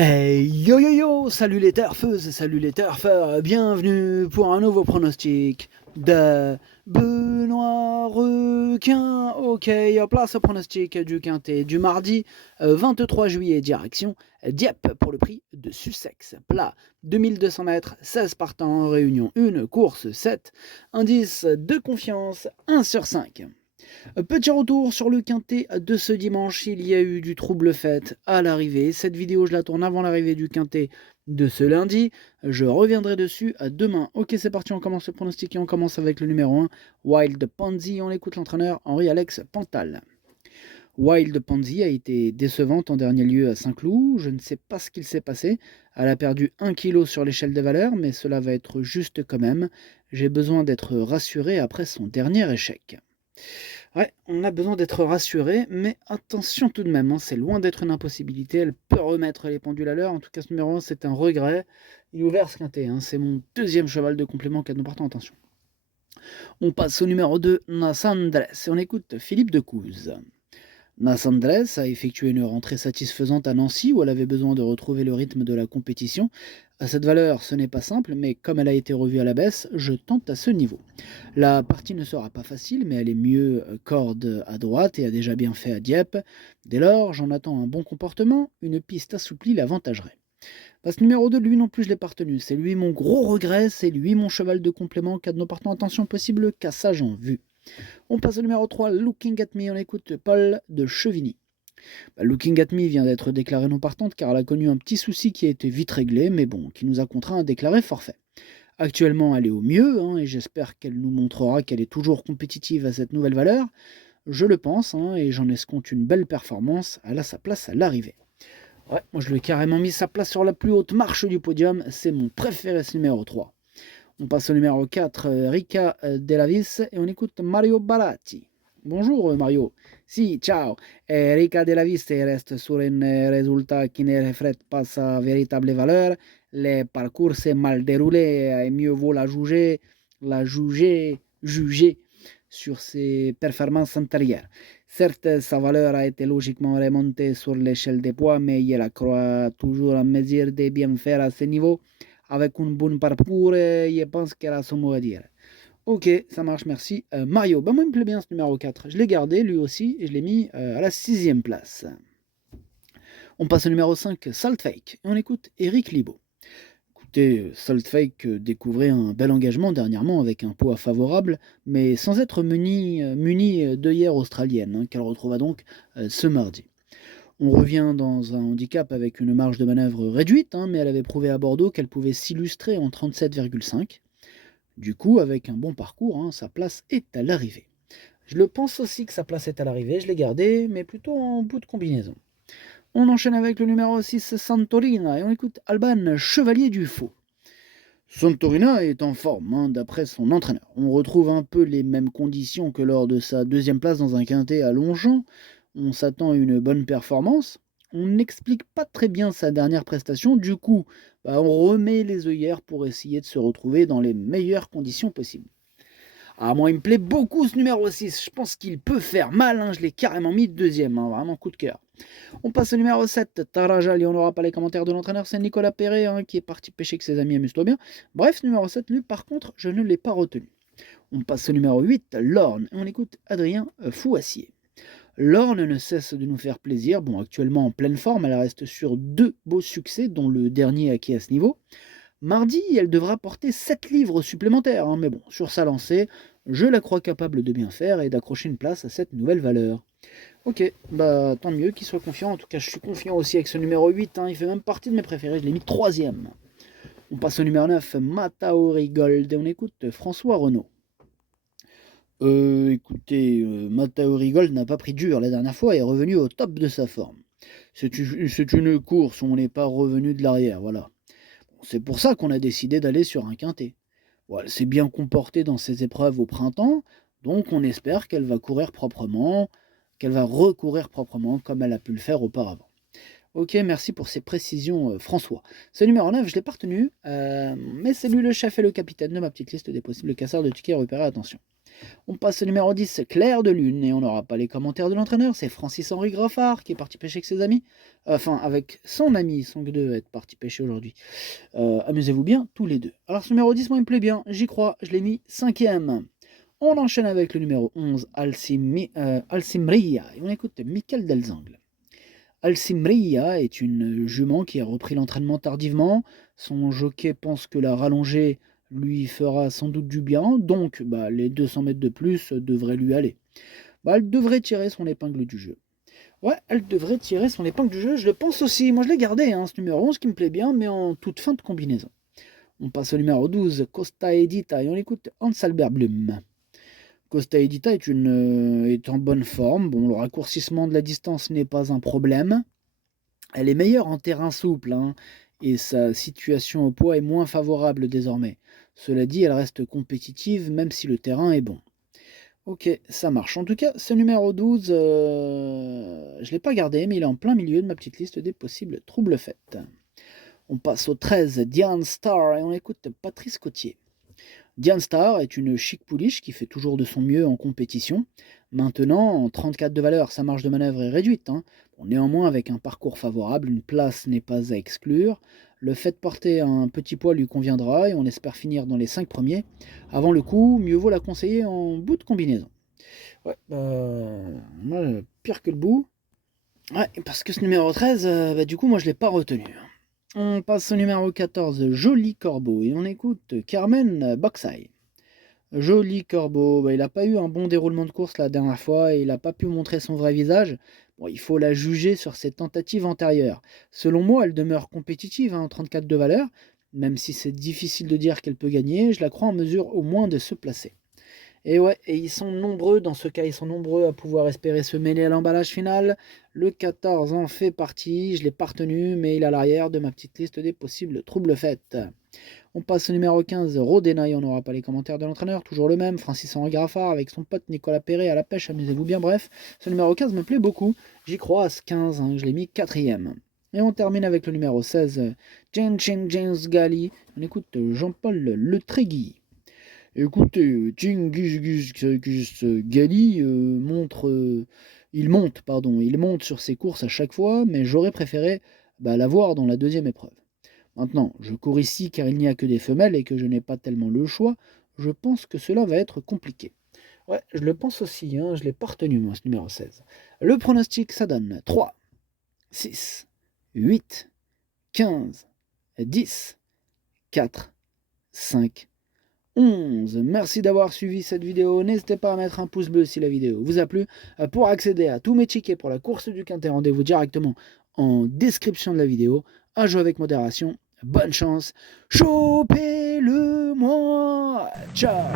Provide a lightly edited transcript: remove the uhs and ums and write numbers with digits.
Yo yo yo, salut les turfeuses, salut les turfeurs, bienvenue pour un nouveau pronostic de Benoît Requin. Ok, place au pronostic du quintet du mardi 23 juillet, direction Dieppe pour le prix de Sussex. Plat 2200 mètres, 16 partants, réunion 1, course 7, indice de confiance 1 sur 5. Petit retour sur le quintet de ce dimanche, il y a eu du trouble fait à l'arrivée. Cette vidéo, je la tourne avant l'arrivée du quintet de ce lundi. Je reviendrai dessus demain. Ok, c'est parti, on commence le pronostic et on commence avec le numéro 1, Wild Pansy. On écoute l'entraîneur Henri-Alex Pantal. Wild Pansy a été décevante en dernier lieu à Saint-Cloud. Je ne sais pas ce qu'il s'est passé. Elle a perdu 1 kg sur l'échelle des valeurs, mais cela va être juste quand même. J'ai besoin d'être rassuré après son dernier échec. Ouais, on a besoin d'être rassuré, mais attention tout de même, c'est loin d'être une impossibilité, elle peut remettre les pendules à l'heure. En tout cas, ce numéro 1, c'est un regret. Il est ouvert ce quintet, c'est mon deuxième cheval de complément qu'à nous partons, attention. On passe au numéro 2, Nassandres, et on écoute Philippe Decouze. Nassandres a effectué une rentrée satisfaisante à Nancy où elle avait besoin de retrouver le rythme de la compétition. À cette valeur, ce n'est pas simple, mais comme elle a été revue à la baisse, je tente à ce niveau. La partie ne sera pas facile, mais elle est mieux corde à droite et a déjà bien fait à Dieppe. Dès lors, j'en attends un bon comportement, une piste assouplie l'avantagerait. Ce numéro 2, lui non plus, je l'ai pas retenu. C'est lui mon gros regret, c'est lui mon cheval de complément, cas de nos partants, attention possible, cassage en vue. On passe au numéro 3, Looking at Me, on écoute Paul de Chevigny. Looking at Me vient d'être déclarée non partante car elle a connu un petit souci qui a été vite réglé, mais bon, qui nous a contraint à déclarer forfait. Actuellement, elle est au mieux, et j'espère qu'elle nous montrera qu'elle est toujours compétitive à cette nouvelle valeur. Je le pense, et j'en escompte une belle performance. Elle a sa place à l'arrivée. Ouais, moi je lui ai carrément mis sa place sur la plus haute marche du podium. C'est mon préféré, ce numéro 3. On passe au numéro 4, Rica Delavis, et on écoute Mario Baratti. Bonjour Mario. Si, ciao. Rica Delavis reste sur un résultat qui ne reflète pas sa véritable valeur. Le parcours s'est mal déroulé et mieux vaut juger sur ses performances antérieures. Certes, sa valeur a été logiquement remontée sur l'échelle des poids, mais il la croit toujours en mesure de bien faire à ce niveau. Avec un bon parcours, je pense qu'elle a son mot à dire. Ok, ça marche, merci. Mario, moi il me plaît bien ce numéro 4. Je l'ai gardé lui aussi et je l'ai mis à la 6ème place. On passe au numéro 5, Saltfake, et on écoute Eric Libaud. Écoutez, Saltfake découvrait un bel engagement dernièrement avec un poids favorable, mais sans être muni d'œillères australiennes, qu'elle retrouva donc ce mardi. On revient dans un handicap avec une marge de manœuvre réduite, mais elle avait prouvé à Bordeaux qu'elle pouvait s'illustrer en 37,5. Du coup, avec un bon parcours, sa place est à l'arrivée. Je le pense aussi que sa place est à l'arrivée, je l'ai gardé, mais plutôt en bout de combinaison. On enchaîne avec le numéro 6, Santorina, et on écoute Alban, chevalier du faux. Santorina est en forme, d'après son entraîneur. On retrouve un peu les mêmes conditions que lors de sa deuxième place dans un quintet à Longchamp. On s'attend à une bonne performance. On n'explique pas très bien sa dernière prestation, du coup, on remet les œillères pour essayer de se retrouver dans les meilleures conditions possibles. Moi il me plaît beaucoup ce numéro 6, je pense qu'il peut faire mal, je l'ai carrément mis deuxième, vraiment coup de cœur. On passe au numéro 7, Taraja, on n'aura pas les commentaires de l'entraîneur, c'est Nicolas Perret qui est parti pêcher avec ses amis, amuse-toi bien. Bref, numéro 7, lui par contre, je ne l'ai pas retenu. On passe au numéro 8, Lorne, et on écoute Adrien Fouassier. Lorne ne cesse de nous faire plaisir. Bon, actuellement en pleine forme, elle reste sur 2 beaux succès, dont le dernier acquis à ce niveau. Mardi, elle devra porter 7 livres supplémentaires, mais bon, sur sa lancée, je la crois capable de bien faire et d'accrocher une place à cette nouvelle valeur. Ok, tant mieux qu'il soit confiant. En tout cas, je suis confiant aussi avec ce numéro 8, il fait même partie de mes préférés, je l'ai mis 3ème. On passe au numéro 9, Mataori Gold, et on écoute François Renaud. Écoutez, Mataori Gold n'a pas pris dur la dernière fois et est revenu au top de sa forme. C'est une course où on n'est pas revenu de l'arrière, voilà. C'est pour ça qu'on a décidé d'aller sur un quintet. Voilà, elle s'est bien comportée dans ses épreuves au printemps, donc on espère qu'elle va courir proprement, qu'elle va recourir proprement comme elle a pu le faire auparavant. Ok, merci pour ces précisions, François. Ce numéro 9, je ne l'ai pas retenu, mais c'est lui le chef et le capitaine de ma petite liste des possibles casseurs de tickets repérés. Attention. On passe au numéro 10, Clair de Lune, et on n'aura pas les commentaires de l'entraîneur. C'est Francis-Henri Graffard qui est parti pêcher avec ses amis. Enfin, avec son ami, ils sont que deux à être partis pêcher aujourd'hui. Amusez-vous bien, tous les deux. Alors, ce numéro 10, moi, il me plaît bien. J'y crois, je l'ai mis 5e. On enchaîne avec le numéro 11, Alcimria. Et on écoute Michael Delzangle. Alcimria est une jument qui a repris l'entraînement tardivement. Son jockey pense que la rallongée lui fera sans doute du bien, donc les 200 mètres de plus devraient lui aller. Elle devrait tirer son épingle du jeu. Ouais, elle devrait tirer son épingle du jeu, je le pense aussi. Moi je l'ai gardé, ce numéro 11 qui me plaît bien, mais en toute fin de combinaison. On passe au numéro 12, Costa Edita, et on écoute Hans Albert Blum. Costa Edita est en bonne forme. Bon, le raccourcissement de la distance n'est pas un problème. Elle est meilleure en terrain souple, et sa situation au poids est moins favorable désormais. Cela dit, elle reste compétitive même si le terrain est bon. Ok, ça marche. En tout cas, ce numéro 12, je ne l'ai pas gardé, mais il est en plein milieu de ma petite liste des possibles troubles faits. On passe au 13, Diane Star, et on écoute Patrice Cotier. Diane Star est une chic pouliche qui fait toujours de son mieux en compétition. Maintenant, en 34 de valeur, sa marge de manœuvre est réduite. Néanmoins, avec un parcours favorable, une place n'est pas à exclure. Le fait de porter un petit poids lui conviendra et on espère finir dans les 5 premiers. Avant le coup, mieux vaut la conseiller en bout de combinaison. Ouais, pire que le bout. Ouais, parce que ce numéro 13, du coup, moi je ne l'ai pas retenu. On passe au numéro 14, Joli Corbeau, et on écoute Carmen Boxay. Joli Corbeau, il n'a pas eu un bon déroulement de course la dernière fois et il n'a pas pu montrer son vrai visage. Il faut la juger sur ses tentatives antérieures. Selon moi, elle demeure compétitive en 34 de valeur, même si c'est difficile de dire qu'elle peut gagner, je la crois en mesure au moins de se placer. Et ouais, et ils sont nombreux, dans ce cas, ils sont nombreux à pouvoir espérer se mêler à l'emballage final. Le 14 en fait partie, je ne l'ai pas retenu, mais il est à l'arrière de ma petite liste des possibles troubles faits. On passe au numéro 15, Rodena, et on n'aura pas les commentaires de l'entraîneur, toujours le même, Francis-Henri Graffard avec son pote Nicolas Perret à la pêche, amusez-vous bien, bref. Ce numéro 15 me plaît beaucoup, j'y crois à ce 15, je l'ai mis 4e. Et on termine avec le numéro 16, James Gali, on écoute Jean-Paul Le Trégui. Écoutez, Gus Gali il monte sur ses courses à chaque fois, mais j'aurais préféré l'avoir dans la deuxième épreuve. Maintenant, je cours ici car il n'y a que des femelles et que je n'ai pas tellement le choix. Je pense que cela va être compliqué. Ouais, je le pense aussi, je ne l'ai pas retenu moi, ce numéro 16. Le pronostic, ça donne 3, 6, 8, 15, 10, 4, 5, 11. Merci d'avoir suivi cette vidéo. N'hésitez pas à mettre un pouce bleu si la vidéo vous a plu. Pour accéder à tous mes tickets pour la course du Quintet, rendez-vous directement en description de la vidéo. À jouer avec modération. Bonne chance. Chopez-le moi. Ciao.